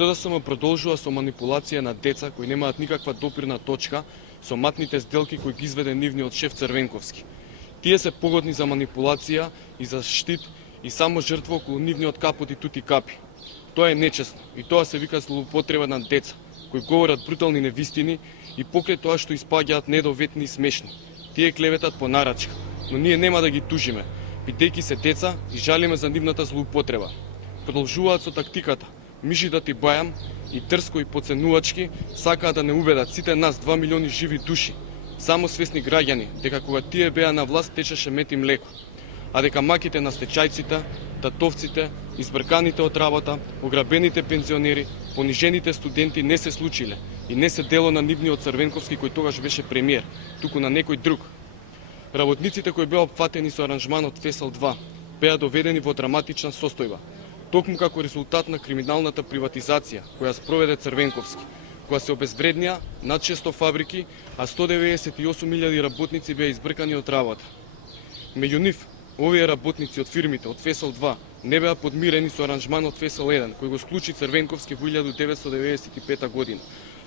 СДСМ продолжува со манипулација на деца кои немаат никаква допирна точка со матните сделки кои ги изведе нивниот шеф Црвенковски. Тие се погодни за манипулација и за штит и само жртва околу нивниот капот и тути капи. Тоа е нечесно и тоа се вика злоупотреба на деца, кои говорат брутални невистини и покрај тоа што испаѓаат недоветни и смешни. Тие клеветат по нарачка, но ние нема да ги тужиме, бидејќи се деца и жалиме за нивната злоупотреба. Продолжуваат со тактиката миши да ти бајам и дрско и поценувачки сакаат да не убедат сите нас 2 милиони живи души, само свесни граѓани, дека кога тие беа на власт течеше мед и млеко, а дека маките на стечајците, татовците, избрканите од работа, ограбените пензионери, понижените студенти не се случиле и не се дело на нивниот Црвенковски кој тогаш беше премиер, туку на некој друг. Работниците кои беа опфатени со аранжманот Фесел 2 беа доведени во драматична состојба, токму како резултат на криминалната приватизација која спроведе Црвенковски, која се обезвреднија над 600 фабрики, а 198.000 работници беа избркани од работа. Меѓу нив, овие работници од фирмите од Фесел 2 не беа подмирени со аранжманот Фесел 1, кој го склучи Црвенковски во 1995 година,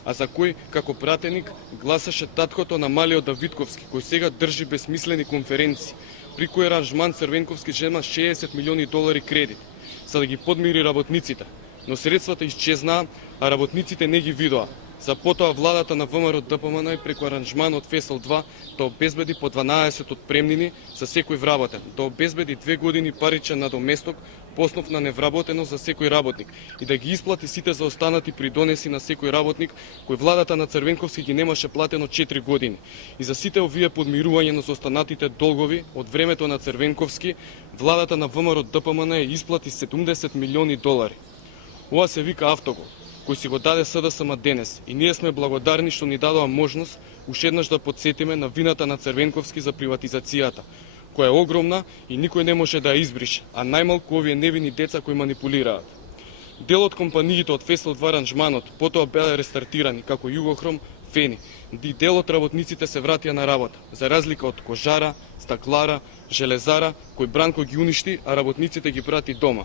а за кој, како пратеник, гласаше таткото на малиот Давидковски, кој сега држи безсмислени конференции, при кој аранжман Црвенковски жема $60 милиони кредит, за да ги подмири работниците, но средствата исчезнаа, а работниците не ги видоа. За потоа владата на ВМРО ДПМН преку аранжманот Фесел 2 да обезбеди по 12 отпремнини за секој вработен, да обезбеди 2 години паричен надоместок по основ на невработеност за секој работник и да ги исплати сите заостанати придонеси на секој работник кој владата на Црвенковски ги немаше платено 4 години. И за сите овие подмирување на заостанатите долгови од времето на Црвенковски, владата на ВМРО ДПМН исплати $70 милиони. Ова се вика автогол, кој си го даде СДСМ денес и ние сме благодарни што ни дадоа можност уште еднаш да подсетиме на вината на Црвенковски за приватизацијата, која е огромна и никој не може да ја избрише, а најмалку овие невини деца кои манипулираат. Дел од компаниите од Фесел 2 аранжманот потоа беа рестартирани како Југохром, Фени, и дел од работниците се вратија на работа, за разлика од кожара, стаклара, железара, кој Бранко ги уништи, а работниците ги прати дома.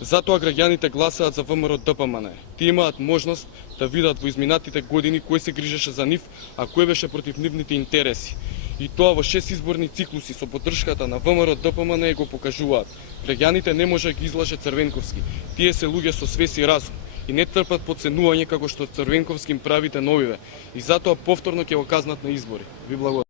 Затоа граѓаните гласаат за ВМРО ДПМН. Тие имаат можност да видат во изминатите години кој се грижеше за нив, а кој беше против нивните интереси. И тоа во 6 изборни циклуси со поддршката на ВМРО ДПМН го покажуваат. Граѓаните не може да ги излаже Црвенковски. Тие се луѓе со свест и разум и не трпат подценување како што Црвенковски им правите новиве. И затоа повторно ќе го казнат на избори. Ви благодарам.